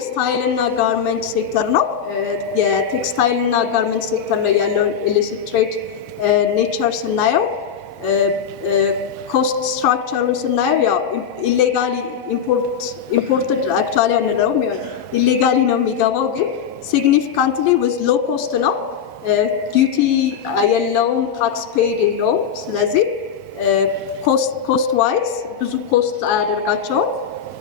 የቴክስታይል እና ጋርመንት ሴክተር ነው። የቴክስታይል እና ጋርመንት ሴክተር ላይ ያለውን ኢሊሲት ትሬድ ኔቸር ስናየው ኮስት ስትራክቸሩን ስናየው ያው ኢሌጋሊ ኢምፖርትድ አክቹዋሊ አንለውም ኢሌጋሊ ነው የሚገባው፣ ግን ሲግኒፊካንትሊ ዊዝ ሎ ኮስት ነው። ዲዩቲ የለውም፣ ታክስ ፔድ የለውም። ስለዚህ ኮስት ዋይዝ ብዙ ኮስት አያደርጋቸውም።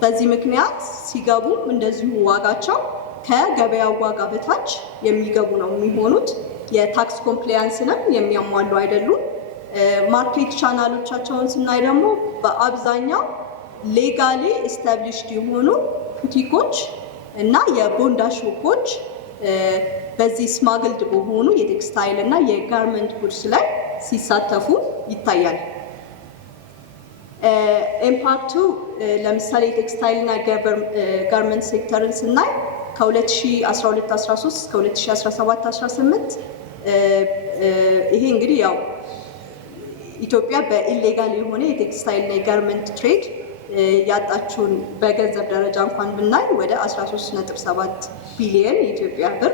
በዚህ ምክንያት ሲገቡም እንደዚሁ ዋጋቸው ከገበያው ዋጋ በታች የሚገቡ ነው የሚሆኑት። የታክስ ኮምፕላያንስንም የሚያሟሉ አይደሉም። ማርኬት ቻናሎቻቸውን ስናይ ደግሞ በአብዛኛው ሌጋሊ ኤስታብሊሽድ የሆኑ ቡቲኮች እና የቦንዳ ሾፖች በዚህ ስማግልድ በሆኑ የቴክስታይል እና የጋርመንት ጉድስ ላይ ሲሳተፉ ይታያል። ኢምፓክቱ ለምሳሌ የቴክስታይል እና ጋርመንት ሴክተርን ስናይ ከ2012-13 እስከ 2017-18 ይሄ እንግዲህ ያው ኢትዮጵያ በኢሌጋል የሆነ የቴክስታይል እና የጋርመንት ትሬድ ያጣችውን በገንዘብ ደረጃ እንኳን ብናይ ወደ 13.7 ቢሊዮን የኢትዮጵያ ብር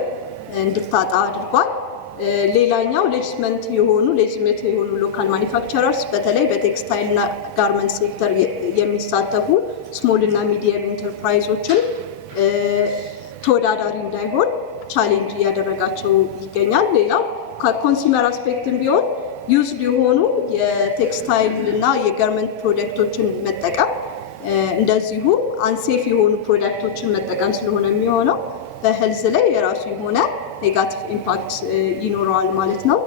እንድታጣ አድርጓል። ሌላኛው ሌጅትመንት የሆኑ ሎካል ማኒፋክቸረርስ በተለይ በቴክስታይል እና ጋርመንት ሴክተር የሚሳተፉ ስሞል እና ሚዲየም ኢንተርፕራይዞችን ተወዳዳሪ እንዳይሆን ቻሌንጅ እያደረጋቸው ይገኛል። ሌላው ከኮንሱመር አስፔክትም ቢሆን ዩዝድ የሆኑ የቴክስታይል እና የጋርመንት ፕሮዳክቶችን መጠቀም እንደዚሁ አንሴፍ የሆኑ ፕሮዳክቶችን መጠቀም ስለሆነ የሚሆነው በሄልዝ ላይ የራሱ የሆነ ኔጋቲቭ ኢምፓክት ይኖረዋል ማለት ነው።